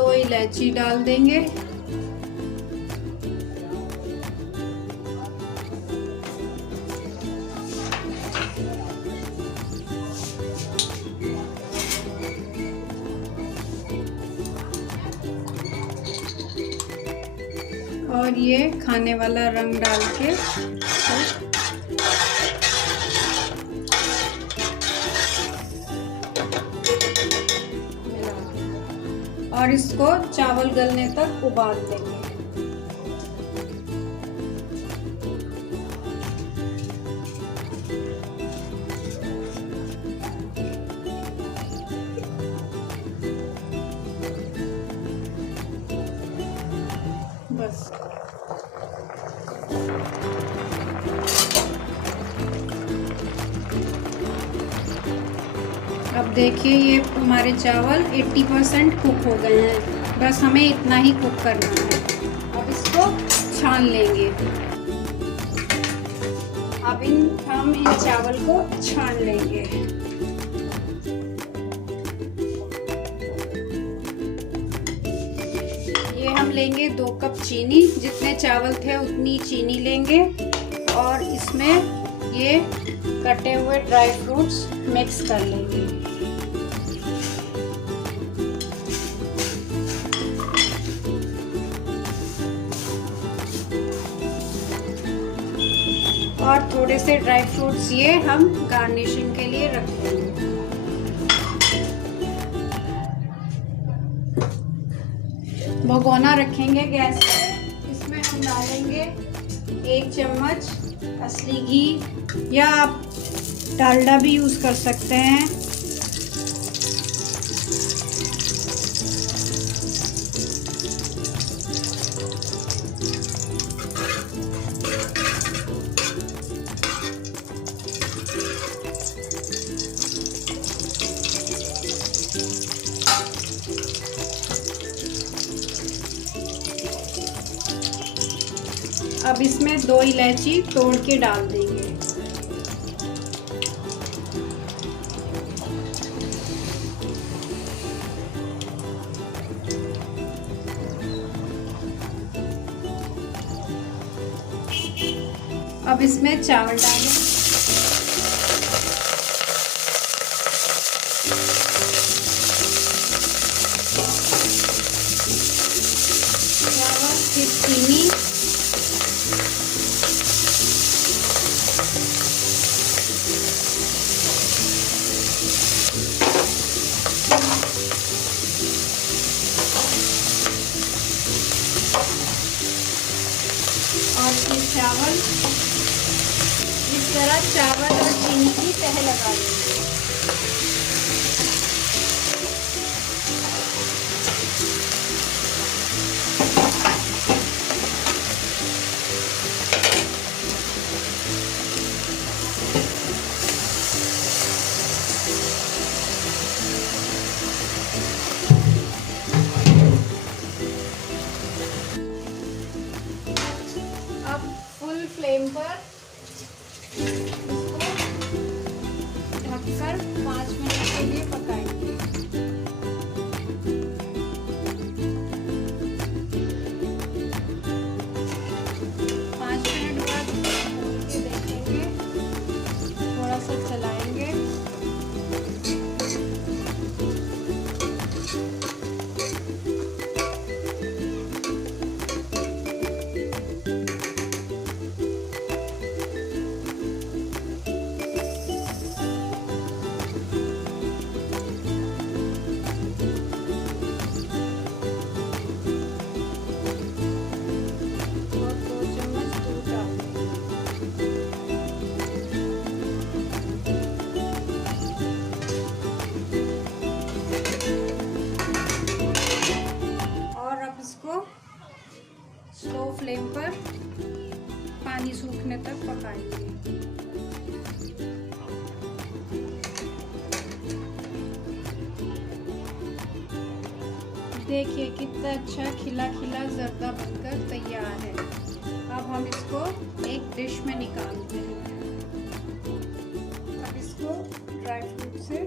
2 इलायची डाल देंगे। और ये खाने वाला रंग डाल के और इसको चावल गलने तक उबाल देंगे। बस अब देखिए ये हमारे चावल 80% कुक हो गए हैं। बस हमें इतना ही कुक करना है। अब इसको छान लेंगे। अब हम इन चावल को छान लेंगे। ये हम लेंगे 2 कप चीनी, जितने चावल थे उतनी चीनी लेंगे और इसमें ये कटे हुए ड्राई फ्रूट्स मिक्स कर लेंगे। और थोड़े से ड्राई फ्रूट्स ये हम गार्निशिंग के लिए रख लेंगे। भगोना रखेंगे गैस पे। इसमें हम डालेंगे 1 चम्मच असली घी या आप डालडा भी यूज़ कर सकते हैं। अब इसमें 2 इलायची तोड़ के डाल देंगे। अब इसमें चावल डालें। चावल, फिर चीनी, और फिर चावल। इस तरह चावल और चीनी की तह लगा लेंगे। अब फुल फ्लेम पर इसको ढककर 5 मिनट के लिए पकाएंगे। पाँच मिनट बाद खोल के देखेंगे, थोड़ा सा चलाएंगे। स्लो फ्लेम पर पानी सूखने तक पकाएंगे। देखिए कितना अच्छा खिला खिला जर्दा बनकर तैयार है। अब हम इसको एक डिश में निकालते हैं। अब इसको ड्राई फ्रूट से